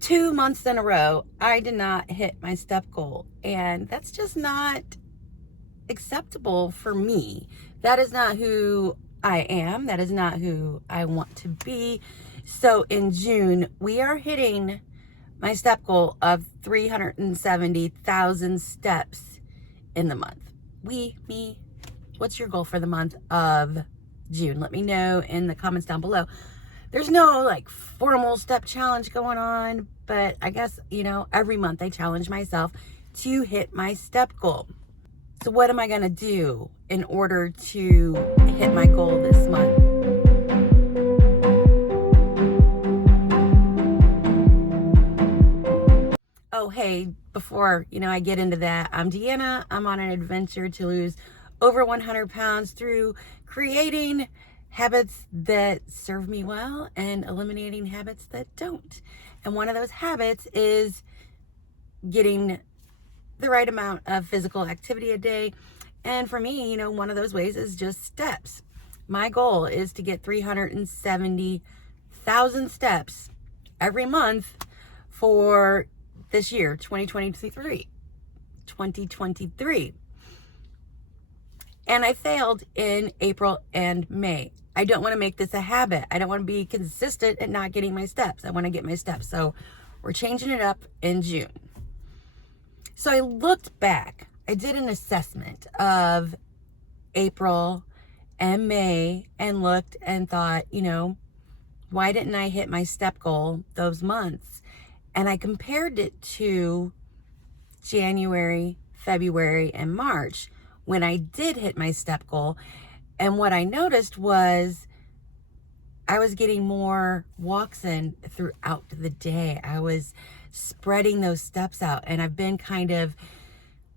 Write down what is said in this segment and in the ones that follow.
2 months in a row, I did not hit my step goal. And that's just not acceptable for me. That is not who I am. That is not who I want to be. So in June, we are hitting my step goal of 370,000 steps in the month. Me. What's your goal for the month of June? Let me know in the comments down below. There's no like formal step challenge going on, but I guess, every month I challenge myself to hit my step goal. So what am I going to do in order to hit my goal this month? Oh, hey, before, I get into that, I'm Deanna. I'm on an adventure to lose over 100 pounds through creating habits that serve me well and eliminating habits that don't. And one of those habits is getting the right amount of physical activity a day. And for me, one of those ways is just steps. My goal is to get 370,000 steps every month for this year, 2023. And I failed in April and May. I don't want to make this a habit. I don't want to be consistent at not getting my steps. I want to get my steps. So we're changing it up in June. So I looked back. I did an assessment of April and May and looked and thought, why didn't I hit my step goal those months? And I compared it to January, February, and March when I did hit my step goal. And what I noticed was I was getting more walks in throughout the day. I was spreading those steps out, and I've been kind of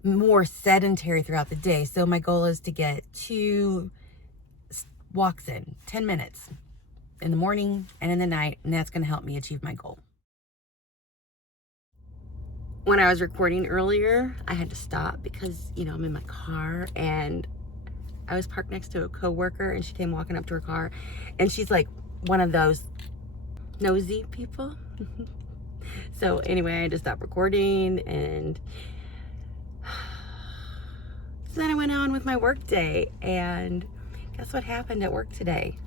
more sedentary throughout the day. So my goal is to get 2 walks in, 10 minutes in the morning and in the night, and that's going to help me achieve my goal. When I was recording earlier, I had to stop because, I'm in my car and I was parked next to a coworker and she came walking up to her car and she's like one of those nosy people. So anyway, I had to stop recording and so then I went on with my work day, and guess what happened at work today?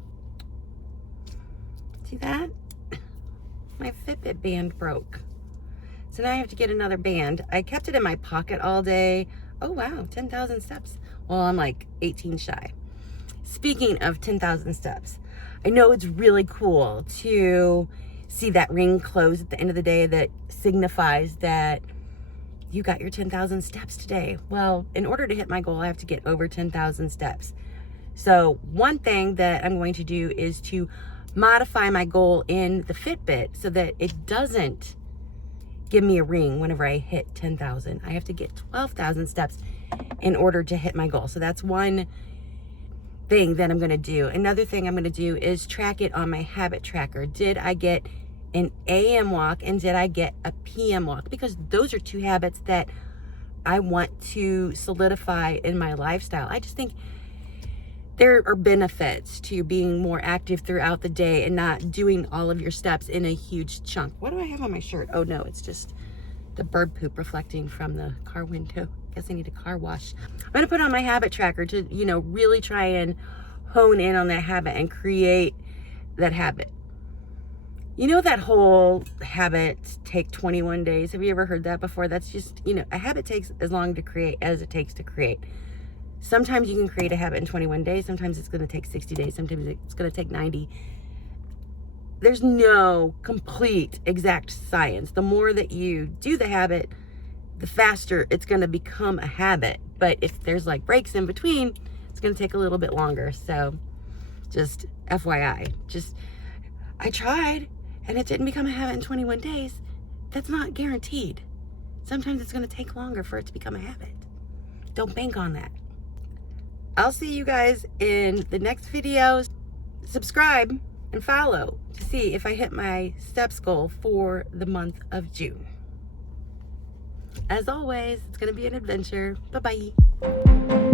See that? My Fitbit band broke. So now I have to get another band. I kept it in my pocket all day. Oh wow, 10,000 steps. Well, I'm like 18 shy. Speaking of 10,000 steps, I know it's really cool to see that ring close at the end of the day that signifies that you got your 10,000 steps today. Well, in order to hit my goal, I have to get over 10,000 steps. So one thing that I'm going to do is to modify my goal in the Fitbit so that it doesn't give me a ring whenever I hit 10,000. I have to get 12,000 steps in order to hit my goal. So that's one thing that I'm going to do. Another thing I'm going to do is track it on my habit tracker. Did I get an AM walk and did I get a PM walk? Because those are 2 habits that I want to solidify in my lifestyle. I just think there are benefits to being more active throughout the day and not doing all of your steps in a huge chunk. What do I have on my shirt? Oh no, it's just the bird poop reflecting from the car window. Guess I need a car wash. I'm gonna put on my habit tracker to, really try and hone in on that habit and create that habit. That whole habit take 21 days. Have you ever heard that before? That's just, a habit takes as long to create as it takes to create. Sometimes you can create a habit in 21 days. Sometimes it's going to take 60 days. Sometimes it's going to take 90. There's no complete exact science. The more that you do the habit, the faster it's going to become a habit. But if there's like breaks in between, it's going to take a little bit longer. So just FYI, I tried and it didn't become a habit in 21 days. That's not guaranteed. Sometimes it's going to take longer for it to become a habit. Don't bank on that. I'll see you guys in the next videos. Subscribe and follow to see if I hit my steps goal for the month of June. As always, it's going to be an adventure. Bye-bye.